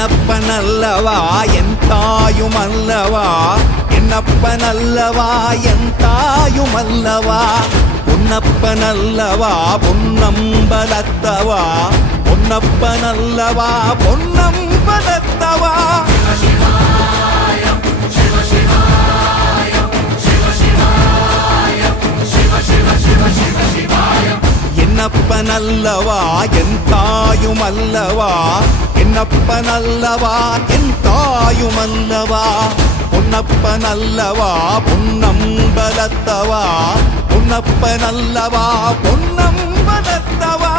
என்னப்பனல்லவா என் தாயுமல்லவா, என்னப்பனல்லவா என் தாயுமல்லவா, பொன்னப்பனல்லவா பொன்னம்பலத்தவா, பொன்னப்பனல்லவா பொன்னம்பலத்தவா. என்னப்பனல்லவா என் தாயுமல்லவா, என்னப்பனல்லவா என் தாயுமல்லவா, பொன்னப்பனல்லவா பொன்னம்பலத்தவா, பொன்னப்பனல்லவா பொன்னம்பலத்தவா.